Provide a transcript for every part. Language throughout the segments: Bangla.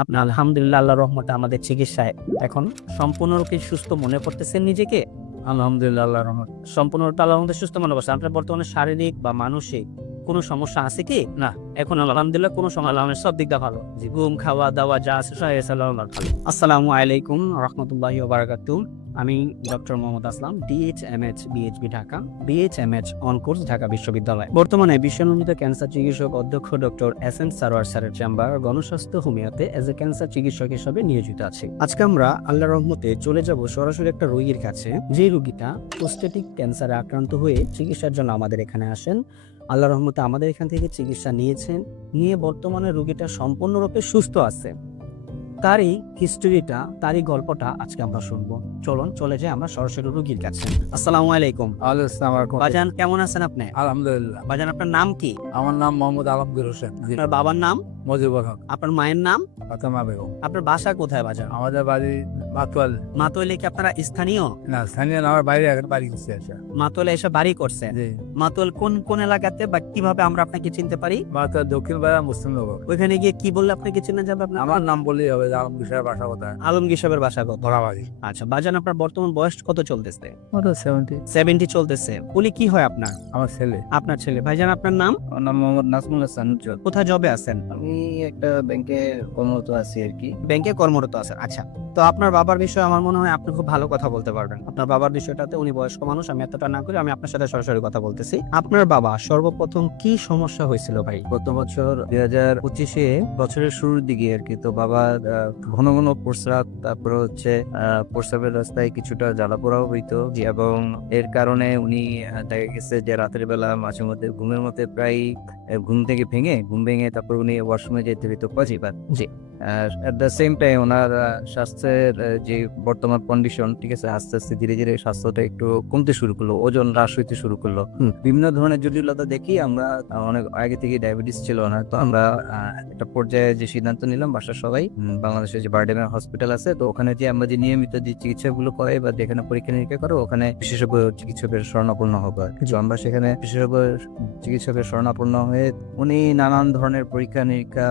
আপনি আলহামদুলিল্লাহ আল্লাহর রহমতে আমাদের চিকিৎসায় এখন সম্পূর্ণরূপে সুস্থ মনে করতেছেন নিজেকে? আলহামদুলিল্লাহ আল্লাহর রহমত। সম্পূর্ণরূপে আল্লাহর রহমতে সুস্থ মনে করছেন। আপনার বর্তমানে শারীরিক বা মানসিক কোনো সমস্যা আছে কি? না। এখন আলহামদুলিল্লাহ কোনো সময় আল্লাহ সব দিক দিয়ে ভালো। জি, ঘুম, খাওয়া দাওয়া যা আছে সব আল্লাহর ভালো। আসসালামু আলাইকুম রাহমাতুল্লাহি ওয়া বারাকাতুহু। আমি doctor Mohammad Aslam, DHMH BHB Dhaka, BHMH on course Dhaka বিশ্ববিদ্যালয়। বর্তমানে বিশ্বনন্দিত ক্যান্সার চিকিৎসক অধ্যক্ষ ডক্টর এস এন সারোয়ার স্যারের চেম্বার গণস্বাস্থ্য হোমিওতে এজ এ ক্যান্সার চিকিৎসক হিসেবে নিয়োজিত আছি। আজকে আমরা আল্লাহর রহমতে চলে যাব সরাসরি একটা রোগীর কাছে, যে রোগীটা প্রোস্টেটিক ক্যান্সারে আক্রান্ত হয়ে চিকিৎসার জন্য আমাদের এখানে আসেন। আল্লাহর রহমতে আমাদের এখান থেকে চিকিৎসা নিয়েছেন, নিয়ে বর্তমানে রোগীটা সম্পূর্ণরূপে সুস্থ আছে। তারই হিস্টোরিটা, তারই গল্পটা আজকে আমরা শুনবো। চলুন চলে যাই আমরা সরাসরি রোগীর কাছে। আসসালামু আলাইকুম। আসসালামু আলাইকুম। বাজান কেমন আছেন আপনি? আলহামদুলিল্লাহ। বাজান আপনার নাম কি? আমার নাম মোহাম্মদ আলমগীর হোসেন। জি। আপনার বাবার নাম? মজিবুর হক। আপনার মায়ের নাম? ফাতেমা বেগম। আপনার বাসা কোথায় বাজান? আমাদের বাড়ি মাতোয়াল। মাতোয়ালে কি আপনারা স্থানীয়? না, স্থানীয় না, আমার বাইরে এখন বাড়ি করছে আছে। মাতোয়ালে এসে বাড়ি করছেন? জি। মাতোয়াল কোন কোন এলাকাতে বা কিভাবে আমরা আপনাকে চিনতে পারি? মাতোয়াল দক্ষিণ পাড়া মুসলিমনগর। ওইখানে গিয়ে কি বললে আপনাকে চিনা যাবে? আপনার আমার নাম বললেই হবে, যে আলমগীর সাহেব বাসা কোথায়? আলমগীর সাহেবের বাসা কত? ধরাবাড়ি। আচ্ছা বাজান, আপনার বর্তমান বয়স কত চলতেছে? 70। 70 চলতেছে। উনি কি হয় আপনার? আমার ছেলে। আপনার ছেলে। ভাইজান আপনার নাম? আমার নাম মোহাম্মদ নাজমুল হাসান উজ্জ্বল। কোথায় জবে আছেন? আমি একটা ব্যাংকে কর্মরত আছি আর কি। ব্যাংকে কর্মরত আছেন। আচ্ছা, তো আপনার বাবার বিষয়ে আমার মনে হয় আপনি খুব ভালো কথা বলতে পারবেন। আপনার বাবার বিষয়টাতে, উনি বয়স্ক মানুষ, আমি এতটা না করে আমি আপনার সাথে সরাসরি কথা বলতেছি। আপনার বাবা সর্বপ্রথম কি সমস্যা হয়েছিল ভাই? গত বছর 2025-এ বছরের শুরুর দিকে আর কি, তো বাবা ঘন ঘন প্রস্রাব, তারপরে হচ্ছে প্রস্রাবের রাস্তায় কিছুটা জ্বালাপোড়াও হইতো, এবং এর কারণে উনি দেখা গেছে যে রাতের বেলা মাঝে মধ্যে ঘুমের মধ্যে প্রায় ঘুম থেকে ঘুম ভেঙে তারপর উনি ওয়াশরুমে যেতে হইতো কয়েকবার। জি। এট দ্য সেম টাইম ওনার স্বাস্থ্যের যে বর্তমান কন্ডিশন, ঠিক আছে, আস্তে আস্তে ধীরে ধীরে স্বাস্থ্যটা একটু কমতে শুরু করলো, ওজন হ্রাস হইতে শুরু করলো। বিভিন্ন ধরনের জটিলতা দেখি আমরা, অনেক আগে থেকে ডায়াবেটিস ছিল না, তো আমরা একটা পর্যায়ে যে সিদ্ধান্ত নিলাম বাসার সবাই, বাংলাদেশের যে বারডেমের হসপিটাল আছে, তো ওখানে যে আমরা যে নিয়মিত যে চিকিৎসাগুলো করে বা যেখানে পরীক্ষা নিরীক্ষা করে, ওখানে বিশেষজ্ঞ চিকিৎসকের শরণাপন্ন হবে। তো আমরা সেখানে বিশেষজ্ঞ চিকিৎসকের শরণাপন্ন হয়ে উনি নানান ধরনের পরীক্ষা নিরীক্ষা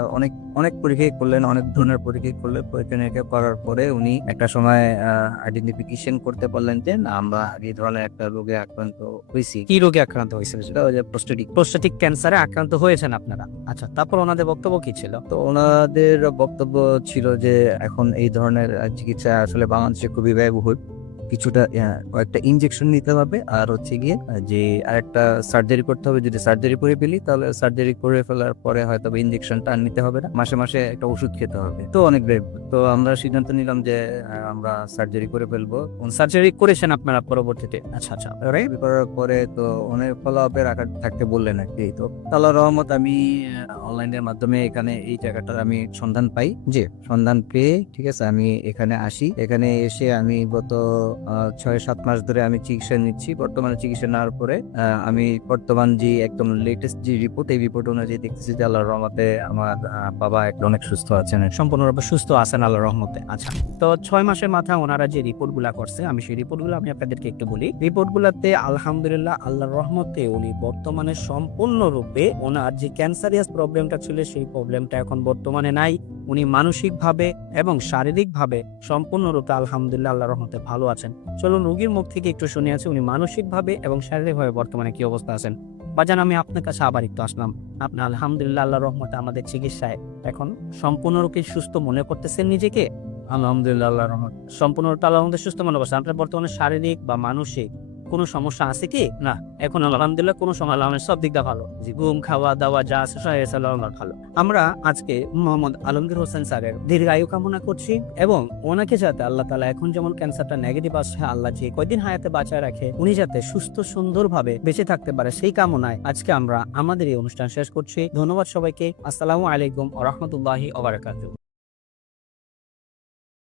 অনেক পরীক্ষাই করলেন, অনেক ধরনের পরীক্ষা নিরীক্ষা করার পরে উনি একটা সময় আইডেন্টিফিকেশন করতে পারলেন যে না, আমরা এই ধরনের একটা রোগে আক্রান্ত হয়েছি। কি রোগে আক্রান্ত হয়েছিল সেটা? সেটা ওই যে প্রোস্টেটিক ক্যান্সারে আক্রান্ত হয়েছেন আপনারা। আচ্ছা, তারপর ওনাদের বক্তব্য কি ছিল? তো ওনাদের বক্তব্য ছিল যে এখন এই ধরনের চিকিৎসা আসলে বাংলাদেশে খুবই ব্যয়বহুল, কিছুটা কয়েকটা ইনজেকশন নিতে হবে, আর হচ্ছে গিয়ে যে আরেকটা সার্জারি করতে হবে। যদি সার্জারি করে ফেলি তাহলে সার্জারি করে ফেলার পরে হয়তো ইনজেকশনটা আর নিতে হবে না, মাসে মাসে একটা ওষুধ খেতে হবে। তো অনেক ব্যয়বহুল। তো আমরা সিদ্ধান্ত নিলাম যে আমরা সার্জারি করে ফেলবো। সার্জারি করেছেন আপনারা পরবর্তীতে? আচ্ছা আচ্ছা। সার্জারি করার পরে তো অনেক ফলো আপের আকার থাকতে বললেন আর কি। তো আল্লাহর রহমত আমি অনলাইনের মাধ্যমে এখানে এই জায়গাটার আমি সন্ধান পাই। যে সন্ধান পেয়ে, ঠিক আছে, আমি এখানে আসি। এখানে এসে আমি গত 6-7 মাস ধরে আমি চিকিৎসা নিচ্ছি। বর্তমানে চিকিৎসা নেওয়ার পরে আমি বর্তমান যে একদম লেটেস্ট যে রিপোর্ট, এই রিপোর্ট অনুযায়ী দেখতেছি যে আল্লাহর রহমতে আমার বাবা একটা অনেক সুস্থ আছেন, সম্পূর্ণরূপে সুস্থ আছেন আল্লাহর রহমতে। আচ্ছা, তো 6 মাসের মাথায় ওনারা যে রিপোর্ট গুলা করছে, আমি সেই রিপোর্ট গুলো আমি আপনাদেরকে একটু বলি। রিপোর্ট গুলাতে আলহামদুলিল্লাহ আল্লাহর রহমতে উনি বর্তমানে সম্পূর্ণরূপে ওনার যে ক্যান্সারিয়াস প্রবলেমটা ছিল সেই প্রবলেমটা এখন বর্তমানে নাই। উনি মানসিক ভাবে এবং শারীরিক ভাবে সম্পূর্ণরূপে আলহামদুলিল্লাহ আল্লাহর রহমতে ভালো আছেন। চলুন রোগীর মুখ থেকে একটু শুনে আছি উনি মানসিক ভাবে এবং শারীরিক ভাবে বর্তমানে কি অবস্থা আছেন। বাজান, আমি আপনার কাছে আবার একটু আসলাম। আপনি আলহামদুলিল্লাহ আল্লাহর রহমতে আমাদের চিকিৎসায় এখন সম্পূর্ণরূপে সুস্থ মনে করতেছেন নিজেকে? আলহামদুলিল্লাহ আল্লাহর রহমত। সম্পূর্ণরূপে আল্লাহর রহমতে সুস্থ মনে করছেন। আপনার বর্তমানে শারীরিক বা মানসিক কোনো সমস্যা আছে কি? না, এখন আলহামদুলিল্লাহ কোনো সময় আল্লাহর সব দিক দিয়ে ভালো। জি, ঘুম, খাওয়া দাওয়া যা আছে সব আল্লাহর ভালো। আমরা আজকে মোহাম্মদ আলমগীর হোসেন স্যারের দীর্ঘায়ু কামনা করছি, এবং ওনাকে যাতে আল্লাহ তাআলা এখন যেমন ক্যান্সারটা নেগেটিভ আসছে, আল্লাহ যে কয়দিন হায়াতে বাঁচায় রাখে, উনি যাতে সুস্থ সুন্দরভাবে বেঁচে থাকতে পারে, সেই কামনায় আজকে আমরা আমাদের এই অনুষ্ঠান শেষ করছি। ধন্যবাদ সবাইকে। আসসালামু আলাইকুম ওয়া রাহমাতুল্লাহি ওয়া বারাকাতুহু।